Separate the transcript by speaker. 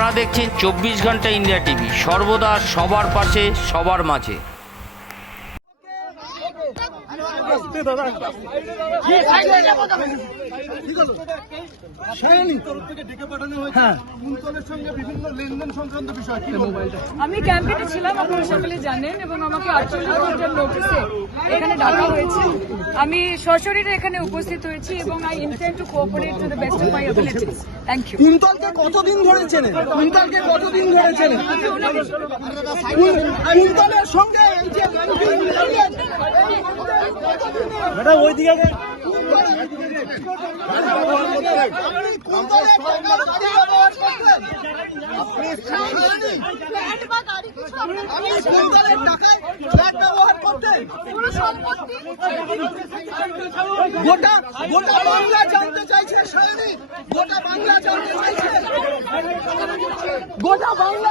Speaker 1: আপনারা দেখছেন চব্বিশ ঘণ্টা ইন্ডিয়া টিভি সর্বদা সবার পাশে সবার মাঝে
Speaker 2: হ্যাঁ কুন্তলের সঙ্গে বিভিন্ন লেনদেন সংক্রান্ত বিষয় কি বলবেন?
Speaker 3: আমি ক্যাম্পেটে ছিলাম আপনারা সকলে জানেন এবং আমাকে আটচল্লিশ ঘণ্টার নোটিসে ডাকা হয়েছে। আমি সশরীরে এখানে উপস্থিত হয়েছি এবং I intend to cooperate to the best of my abilities thank you
Speaker 2: কুন্তলকে কতদিন ধরে চেনেন? কুন্তলকে কতদিন ধরে চেনেন? কুন্তলের সঙ্গে এই যে ম্যাডাম ওই দিকে আপনি গোটা গোটা বাংলা জানতে চাইছে গোটা বাংলা জানতে চাইছে। গোটা বাংলা